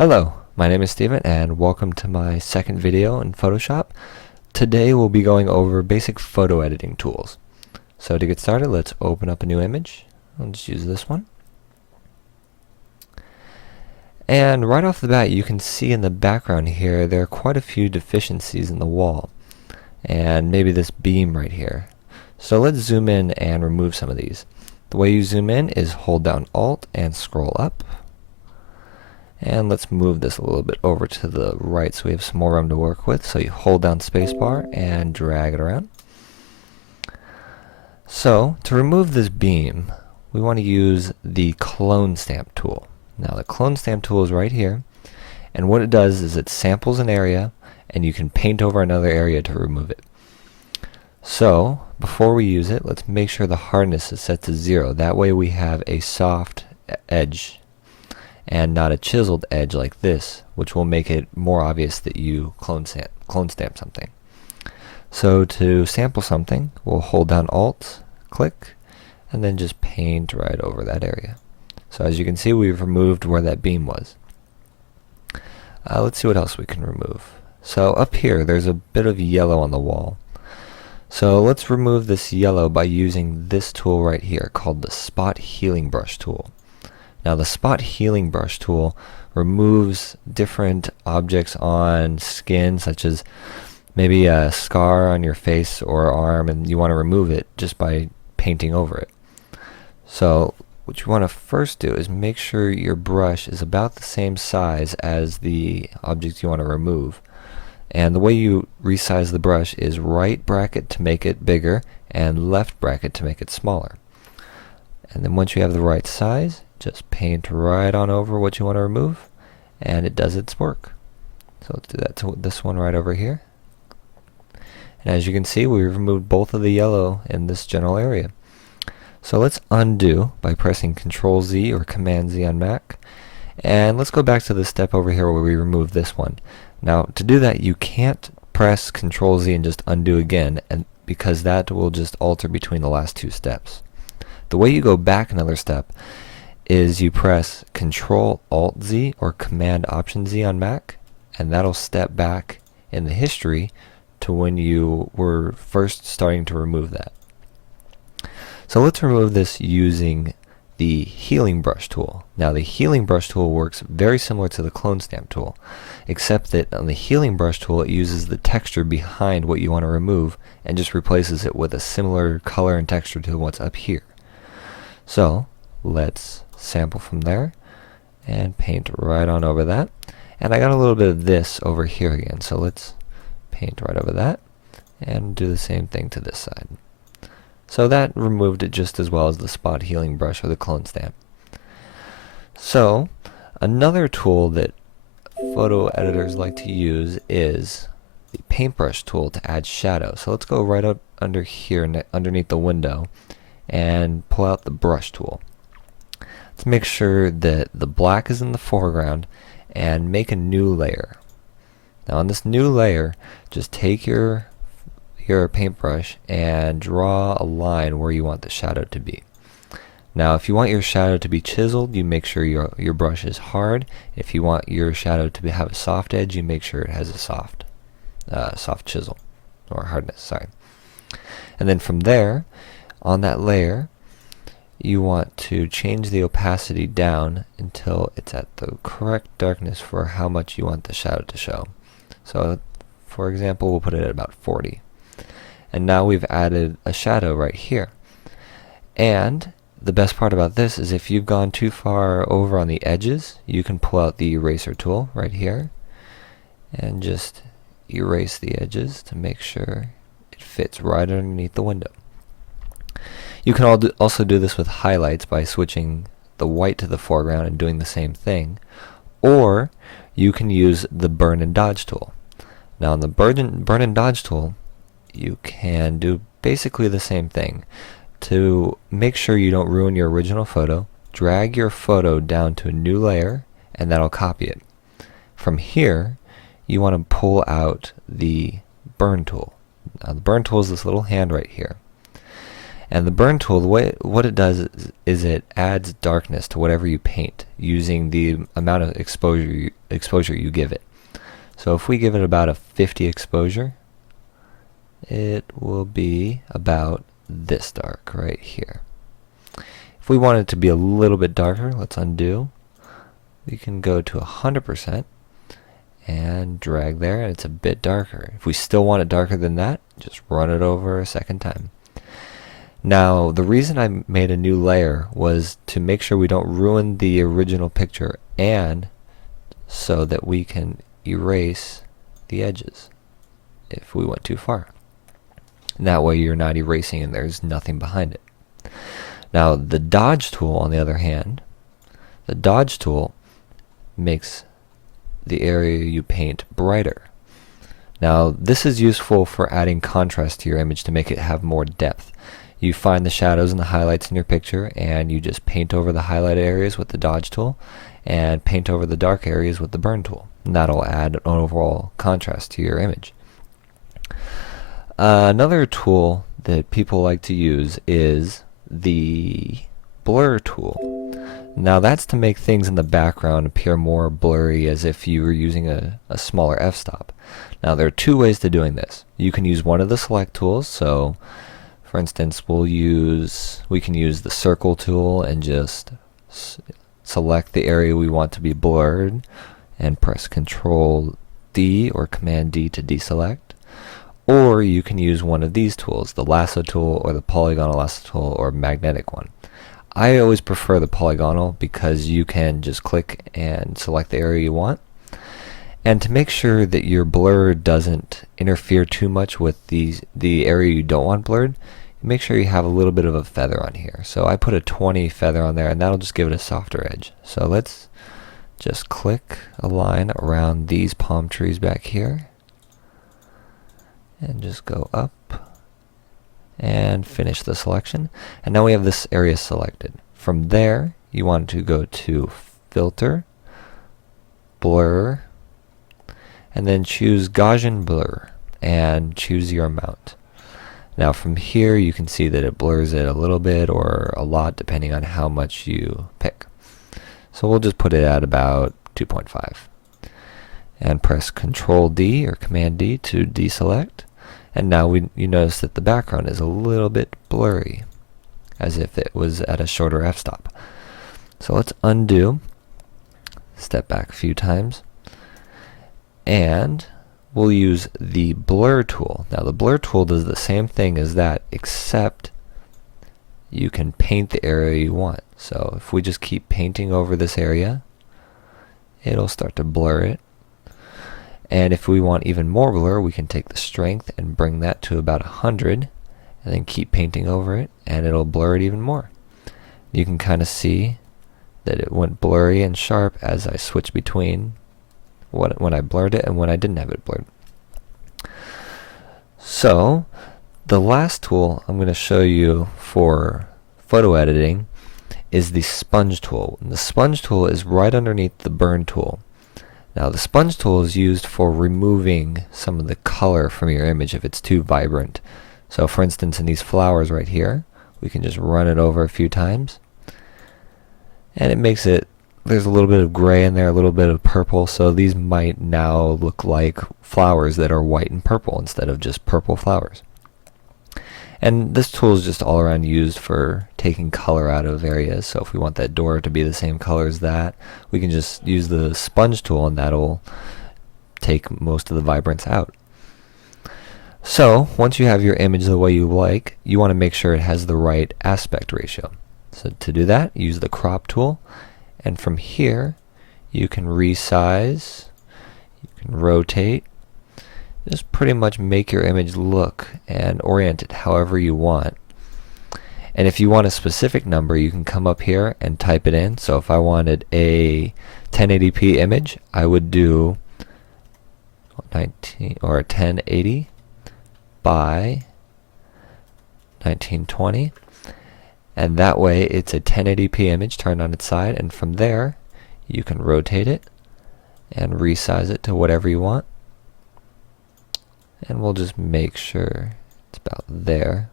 Hello, my name is Steven and welcome to my second video in Photoshop. Today we'll be going over basic photo editing tools. So to get started, let's open up a new image. I'll just use this one. And right off the bat you can see in the background here there are quite a few deficiencies in the wall. And maybe this beam right here. So let's zoom in and remove some of these. The way you zoom in is hold down Alt and scroll up. And let's move this a little bit over to the right so we have some more room to work with. So you hold down spacebar and drag it around. So to remove this beam, we want to use the clone stamp tool. Now the clone stamp tool is right here, and what it does is it samples an area and you can paint over another area to remove it. So before we use it, let's make sure the hardness is set to 0. That way we have a soft edge and not a chiseled edge like this, which will make it more obvious that you clone stamp something. So to sample something, we'll hold down Alt, click, and then just paint right over that area. So as you can see, we've removed where that beam was. Let's see what else we can remove. So up here, there's a bit of yellow on the wall. So let's remove this yellow by using this tool right here called the Spot Healing Brush tool. Now the Spot Healing Brush tool removes different objects on skin, such as maybe a scar on your face or arm, and you want to remove it just by painting over it. So what you want to first do is make sure your brush is about the same size as the object you want to remove. And the way you resize the brush is right bracket to make it bigger and left bracket to make it smaller. And then once you have the right size, just paint right on over what you want to remove, and it does its work. So let's do that to this one right over here. And as you can see, we removed both of the yellow in this general area. So let's undo by pressing Control Z or Command Z on Mac. And let's go back to the step over here where we removed this one. Now to do that, you can't press Control Z and just undo again, and because that will just alter between the last two steps. The way you go back another step is you press Control Alt Z or Command Option Z on Mac, and that'll step back in the history to when you were first starting to remove that. So let's remove this using the Healing Brush tool. Now the Healing Brush tool works very similar to the Clone Stamp tool, except that on the Healing Brush tool it uses the texture behind what you want to remove and just replaces it with a similar color and texture to what's up here. So let's sample from there and paint right on over that. And I got a little bit of this over here again, so let's paint right over that and do the same thing to this side. So that removed it just as well as the Spot Healing Brush or the Clone Stamp. So another tool that photo editors like to use is the Paintbrush tool to add shadow. So let's go right up under here underneath the window and pull out the brush tool. Let's make sure that the black is in the foreground and make a new layer. Now on this new layer, just take your paintbrush and draw a line where you want the shadow to be. Now if you want your shadow to be chiseled, you make sure your brush is hard. If you want your shadow to have a soft edge, you make sure it has a soft chisel or hardness, sorry. And then from there, on that layer, you want to change the opacity down until it's at the correct darkness for how much you want the shadow to show. So for example, we'll put it at about 40. And now we've added a shadow right here. And the best part about this is if you've gone too far over on the edges, you can pull out the eraser tool right here and just erase the edges to make sure it fits right underneath the window. You can also do this with highlights by switching the white to the foreground and doing the same thing, or you can use the Burn and Dodge tool. Now on the Burn and Dodge tool, you can do basically the same thing. To make sure you don't ruin your original photo, drag your photo down to a new layer and that'll copy it. From here, you want to pull out the Burn tool. Now the Burn tool is this little hand right here. And the burn tool, what it does is it adds darkness to whatever you paint using the amount of exposure you give it. So if we give it about a 50 exposure, it will be about this dark right here. If we want it to be a little bit darker, let's undo. We can go to 100% and drag there, and it's a bit darker. If we still want it darker than that, just run it over a second time. Now, the reason I made a new layer was to make sure we don't ruin the original picture, and so that we can erase the edges if we went too far. And that way you're not erasing and there's nothing behind it. Now, the dodge tool, on the other hand, the dodge tool makes the area you paint brighter. Now, this is useful for adding contrast to your image to make it have more depth. You find the shadows and the highlights in your picture, and you just paint over the highlighted areas with the dodge tool and paint over the dark areas with the burn tool. And that'll add an overall contrast to your image. Another tool that people like to use is the blur tool. Now that's to make things in the background appear more blurry, as if you were using a smaller f-stop. Now there are two ways to doing this. You can use one of the select tools, so for instance we can use the circle tool and just select the area we want to be blurred and press Control D or Command D to deselect. Or you can use one of these tools, the lasso tool or the polygonal lasso tool or magnetic one. I always prefer the polygonal because you can just click and select the area you want. And to make sure that your blur doesn't interfere too much with the area you don't want blurred, make sure you have a little bit of a feather on here. So I put a 20 feather on there, and that'll just give it a softer edge. So let's just click a line around these palm trees back here and just go up and finish the selection. And now we have this area selected. From there, you want to go to Filter, Blur, and then choose Gaussian Blur and choose your amount. Now from here you can see that it blurs it a little bit or a lot depending on how much you pick. So we'll just put it at about 2.5 and press Control D or Command D to deselect, and now you notice that the background is a little bit blurry as if it was at a shorter f-stop. So let's undo, step back a few times, and we'll use the blur tool. Now the blur tool does the same thing as that, except you can paint the area you want. So if we just keep painting over this area, it'll start to blur it. And if we want even more blur, we can take the strength and bring that to about 100 and then keep painting over it, and it'll blur it even more. You can kind of see that it went blurry and sharp as I switch between when I blurred it and when I didn't have it blurred. So the last tool I'm going to show you for photo editing is the sponge tool. And the sponge tool is right underneath the burn tool. Now the sponge tool is used for removing some of the color from your image if it's too vibrant. So for instance, in these flowers right here, we can just run it over a few times, and it makes it, there's a little bit of gray in there, a little bit of purple, so these might now look like flowers that are white and purple instead of just purple flowers. And this tool is just all around used for taking color out of areas. So if we want that door to be the same color as that, we can just use the sponge tool and that'll take most of the vibrance out. So once you have your image the way you like, you want to make sure it has the right aspect ratio. So to do that, use the crop tool, and from here you can resize, you can rotate, just pretty much make your image look and orient it however you want. And if you want a specific number, you can come up here and type it in. So if I wanted a 1080p image, I would do 1080 by 1920, and that way it's a 1080p image turned on its side, and from there you can rotate it and resize it to whatever you want. And we'll just make sure it's about there.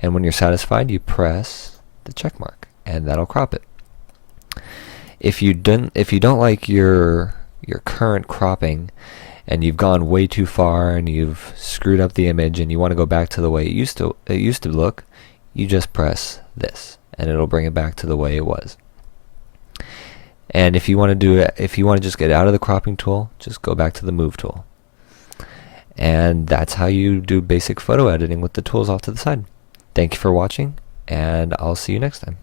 And when you're satisfied, you press the check mark, and that'll crop it. If you don't like your current cropping, and you've gone way too far and you've screwed up the image and you want to go back to the way it used to look, you just press this and it'll bring it back to the way it was. And if you want to just get out of the cropping tool, just go back to the move tool. And that's how you do basic photo editing with the tools off to the side. Thank you for watching, and I'll see you next time.